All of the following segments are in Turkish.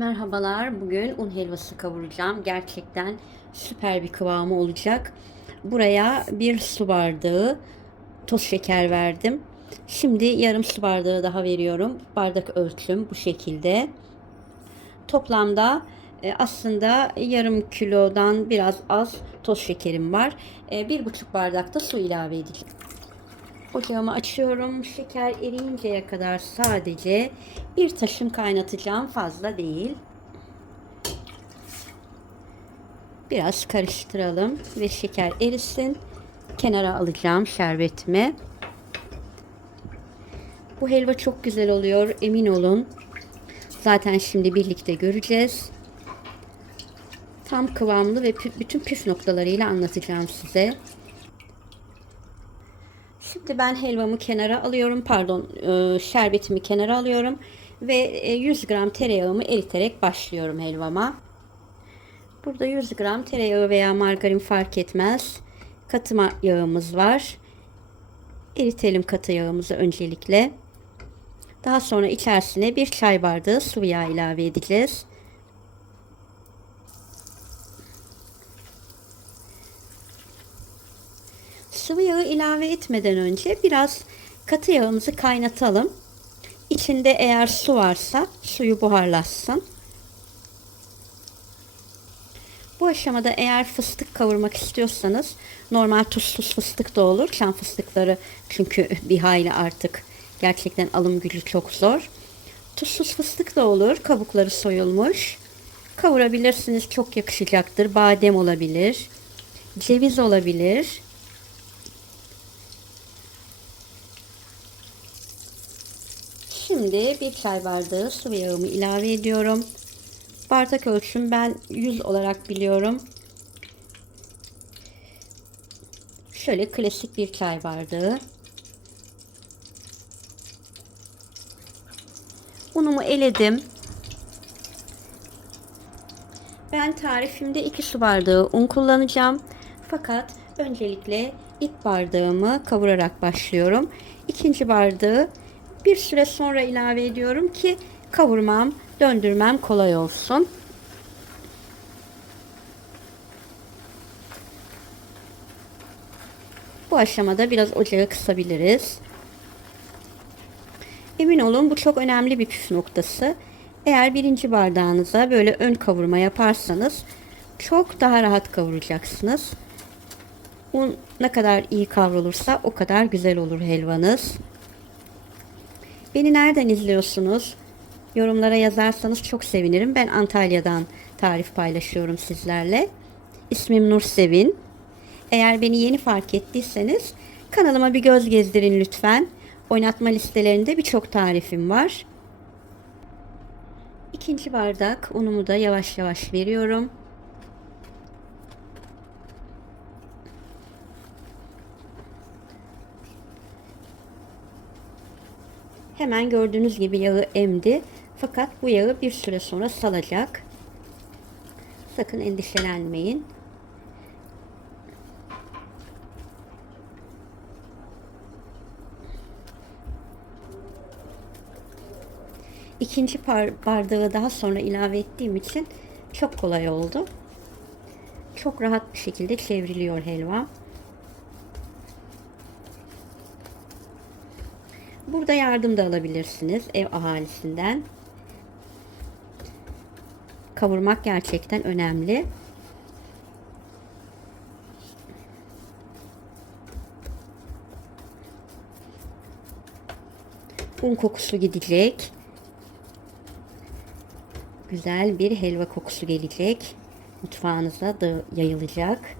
Merhabalar. Bugün un helvası kavuracağım. Gerçekten süper bir kıvamı olacak. Buraya bir su bardağı toz şeker verdim. Şimdi yarım su bardağı daha veriyorum. Bardak ölçüm bu şekilde. Toplamda e, aslında yarım kilodan biraz az toz şekerim var. E, bir buçuk bardak da su ilave edeceğim. Ocağımı açıyorum. Şeker eriyinceye kadar sadece bir taşım kaynatacağım. Fazla değil. Biraz karıştıralım ve şeker erisin. Kenara alacağım şerbetimi. Bu helva çok güzel oluyor. Emin olun. Zaten şimdi birlikte göreceğiz. Tam kıvamlı ve bütün püf noktalarıyla anlatacağım size. Şimdi ben helvamı kenara alıyorum. Pardon, e, şerbetimi kenara alıyorum ve e, 100 gram tereyağımı eriterek başlıyorum helvama. Burada 100 gram tereyağı veya margarin fark etmez. Katı yağımız var. Eritelim katı yağımızı öncelikle. Daha sonra içerisine bir çay bardağı sıvı yağ ilave edeceğiz. Sıvı yağı ilave etmeden önce biraz katı yağımızı kaynatalım. İçinde eğer su varsa suyu buharlaşsın. Bu aşamada eğer fıstık kavurmak istiyorsanız normal tuzsuz fıstık da olur. Çam fıstıkları çünkü bir hayli artık gerçekten alım gücü çok zor. Tuzsuz fıstık da olur. Kabukları soyulmuş. Kavurabilirsiniz. Çok yakışacaktır. Badem olabilir. Ceviz olabilir. Şimdi bir çay bardağı sıvı yağımı ilave ediyorum. Bardak ölçüm ben 100 olarak biliyorum. Şöyle klasik bir çay bardağı. Unumu eledim. Ben tarifimde 2 su bardağı un kullanacağım. Fakat öncelikle ilk bardağımı kavurarak başlıyorum. İkinci bardağı bir süre sonra ilave ediyorum ki kavurmam, döndürmem kolay olsun. Bu aşamada biraz ocağı kısabiliriz. Emin olun bu çok önemli bir püf noktası. Eğer birinci bardağınıza böyle ön kavurma yaparsanız çok daha rahat kavuracaksınız. Un ne kadar iyi kavrulursa o kadar güzel olur helvanız. Beni nereden izliyorsunuz? Yorumlara yazarsanız çok sevinirim. Ben Antalya'dan tarif paylaşıyorum sizlerle. İsmim Nur Sevin. Eğer beni yeni fark ettiyseniz kanalıma bir göz gezdirin lütfen. Oynatma listelerinde birçok tarifim var. İkinci bardak unumu da yavaş yavaş veriyorum. Hemen gördüğünüz gibi yağı emdi. Fakat bu yağı bir süre sonra salacak. Sakın endişelenmeyin. İkinci bardağı daha sonra ilave ettiğim için çok kolay oldu. Çok rahat bir şekilde çevriliyor helva. Burada yardım da alabilirsiniz ev ahalisinden. Kavurmak gerçekten önemli. Un kokusu gidecek. Güzel bir helva kokusu gelecek. Mutfağınıza da yayılacak.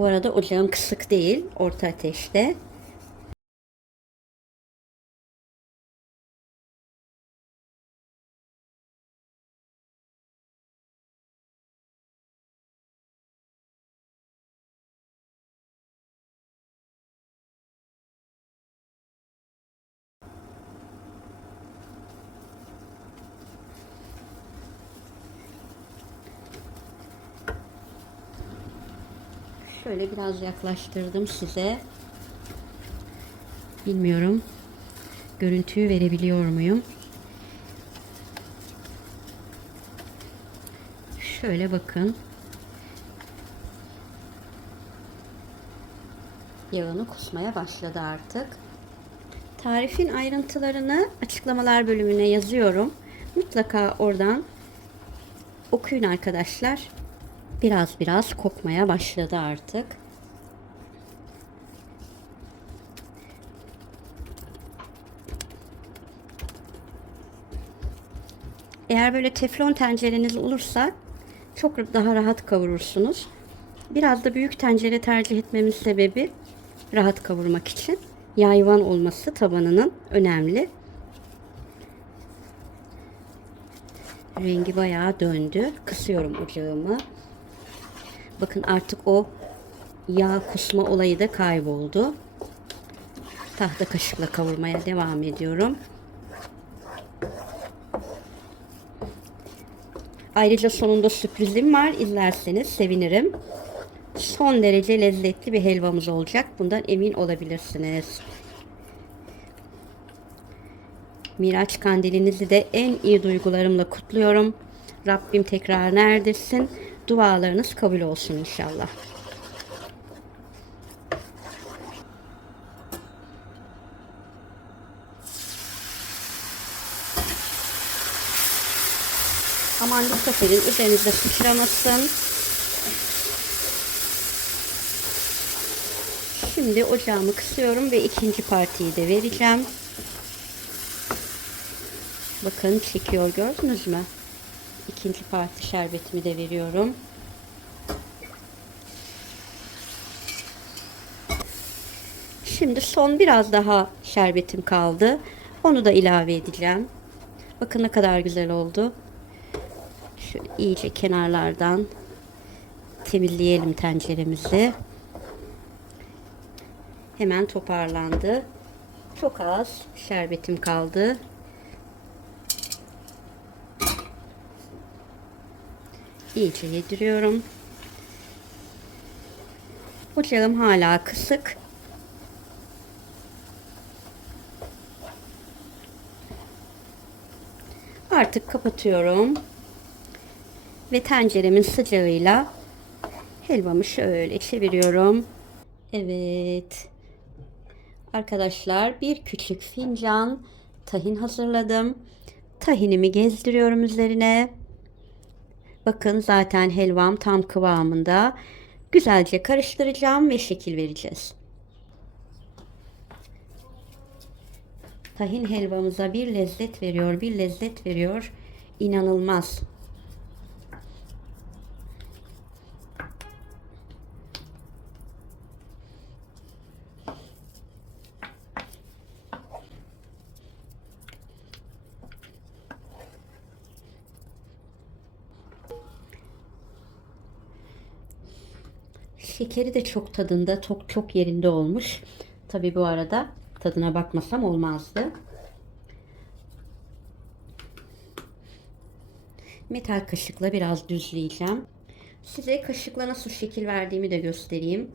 Bu arada ocağım kısık değil, orta ateşte. Şöyle biraz yaklaştırdım size. Bilmiyorum. Görüntüyü verebiliyor muyum? Şöyle bakın. Yağını kusmaya başladı artık. Tarifin ayrıntılarını açıklamalar bölümüne yazıyorum. Mutlaka oradan okuyun arkadaşlar. Biraz biraz kokmaya başladı artık. Eğer böyle teflon tencereniz olursa çok daha rahat kavurursunuz. Biraz da büyük tencere tercih etmemin sebebi rahat kavurmak için. Yayvan olması tabanının önemli. Rengi bayağı döndü. Kısıyorum ocağımı. Bakın artık o yağ kusma olayı da kayboldu. Tahta kaşıkla kavurmaya devam ediyorum. Ayrıca sonunda sürprizim var. İzlerseniz sevinirim. Son derece lezzetli bir helvamız olacak. Bundan emin olabilirsiniz. Miraç kandilinizi de en iyi duygularımla kutluyorum. Rabbim tekrar neredesin? Dualarınız kabul olsun inşallah. Aman dikkat edin üzerinizde sıçramasın. Şimdi ocağımı kısıyorum ve ikinci partiyi de vereceğim. Bakın çekiyor gördünüz mü? İkinci parti şerbetimi de veriyorum. Şimdi son biraz daha şerbetim kaldı. Onu da ilave edeceğim. Bakın ne kadar güzel oldu. Şöyle iyice kenarlardan temizleyelim tenceremizi. Hemen toparlandı. Çok az şerbetim kaldı. İyice yediriyorum. Ocağım hala kısık. Artık kapatıyorum. Ve tenceremin sıcağıyla helvamı şöyle çeviriyorum. Evet. Arkadaşlar bir küçük fincan tahin hazırladım. Tahinimi gezdiriyorum üzerine. Bakın zaten helvam tam kıvamında. Güzelce karıştıracağım ve şekil vereceğiz. Tahin helvamıza bir lezzet veriyor, bir lezzet veriyor. İnanılmaz. Şekeri de çok tadında, çok çok yerinde olmuş. Tabi bu arada tadına bakmasam olmazdı. Metal kaşıkla biraz düzleyeceğim. Size kaşıkla nasıl şekil verdiğimi de göstereyim.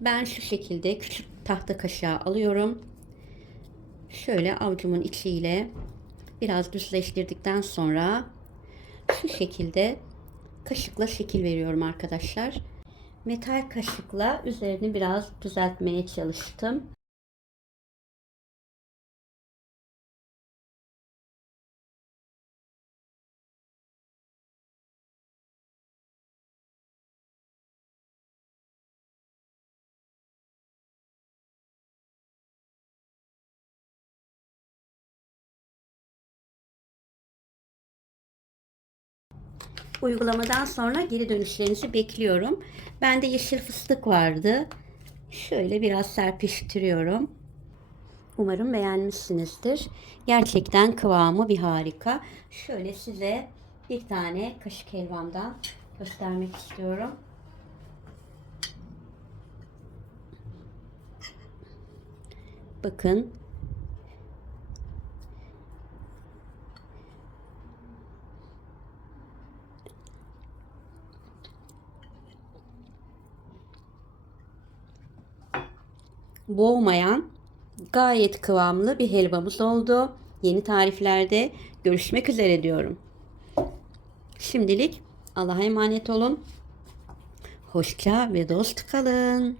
Ben şu şekilde küçük tahta kaşığı alıyorum. Şöyle avucumun içiyle biraz düzleştirdikten sonra şu şekilde kaşıkla şekil veriyorum arkadaşlar. Metal kaşıkla üzerini biraz düzeltmeye çalıştım. Uygulamadan sonra geri dönüşlerinizi bekliyorum. Bende yeşil fıstık vardı. Şöyle biraz serpiştiriyorum. Umarım beğenmişsinizdir. Gerçekten kıvamı bir harika. Şöyle size bir tane kaşık helvamdan göstermek istiyorum. Bakın boğmayan Gayet kıvamlı bir helvamız oldu. Yeni tariflerde görüşmek üzere diyorum. Şimdilik Allah'a emanet olun. Hoşça ve dost kalın.